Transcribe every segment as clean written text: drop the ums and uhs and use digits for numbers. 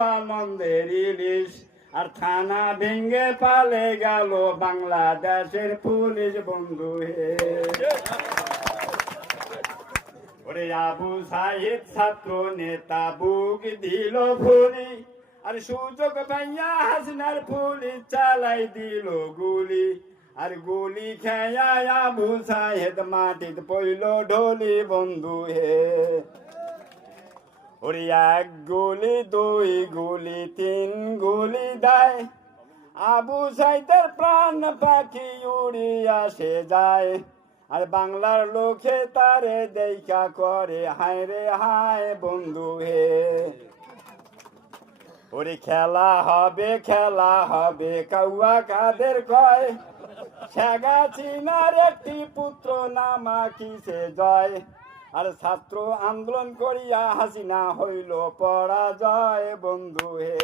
আনন্দের ইলিশ আর থানা ভেঙ্গে পালে গেল বাংলাদেশের পুলিশ বন্ধু হে। ওরে আবু সাহিদ ছাত্র নেতা বুক দিল ফুলি আর সুযোগ পাইয়া হাসিনার পুলিশ চালাই দিল গুলি আর গুলি খেয়া আবু সাহেদ মাটিত পইল ঢলি বন্ধু হে। ওরে এক গুলি দুই গুলি তিন গুলি দেয় আবু সাইদের প্রাণ পাখি উড়ি আসে যায় আর বাংলার লোকে তারে দেখা করে হায় রে হায় বন্ধু হে। ওরে খেলা হবে কাউয়া কাদের কয় শেগা চিনার একটি পুত্র নামা কিসে জয় আর ছাত্র আন্দোলন করিয়া হাসিনা হইল পরাজয় বন্ধু হে।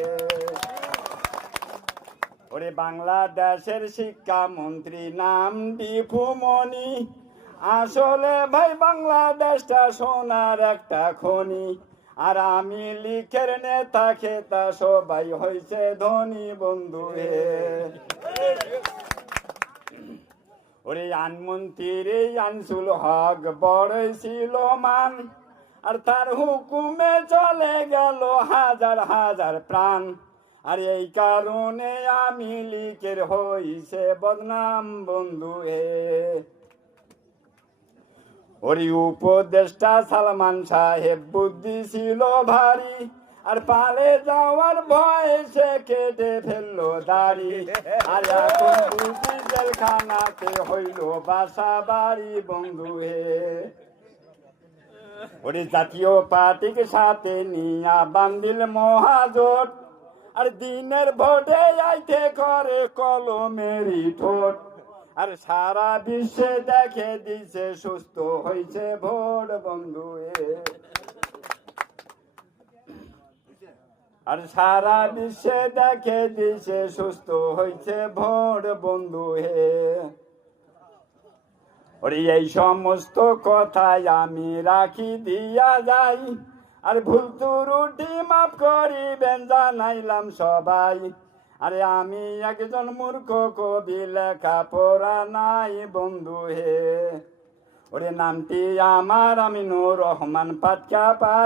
ওরে বাংলাদেশের শিক্ষামন্ত্রী নাম দীপু মনি আসলে ভাই বাংলাদেশটা সোনার একটা খনি আর আমি লিখের নেতা খেতা সবাই হয়েছে ধনী বন্ধু হে। ওরে আনমন্ত্রী আনসুল হক বড়ই ছিল মান আর তার হুকুমে চলে গেল হাজার হাজার প্রাণ আর এই কারণে আমি লিখের হইছে বদনাম বন্ধু হে। ওরে উপদেষ্টা সালমান সাহেব বুদ্ধি ছিল ভারী আর পালে যাওয়ার ভয়ে সে কেটে ফেললো দাড়ি আর এখন বুঝি জেলখানাতে হইল বাসা বাড়ি বন্ধু হে। ওরে জাতীয় পার্টিকে সাথে নিয়া বান্দিল মহাজোট আর দিনের ভোটে আইতে করে কলমেরই ঠোঁট আর সারা বিশ্বে দেখে দিছে সুস্থ হয়েছে ভোট বন্ধু হে। আর সারা বিশ্বে দেখে দিছে সুস্থ হয়েছে ভোট বন্ধু হে। ওরে এই সমস্ত কথাই আমি রাখি দিয়া যাই আর ভুল ত্রুটি মাফ করিবেন জানাইলাম সবাই। আরে আমি একজন মূর্খ কবি লেখা পড়া নাই বন্ধু হে। ওরে নামটি আমার আমিনুর রহমান পাটকা।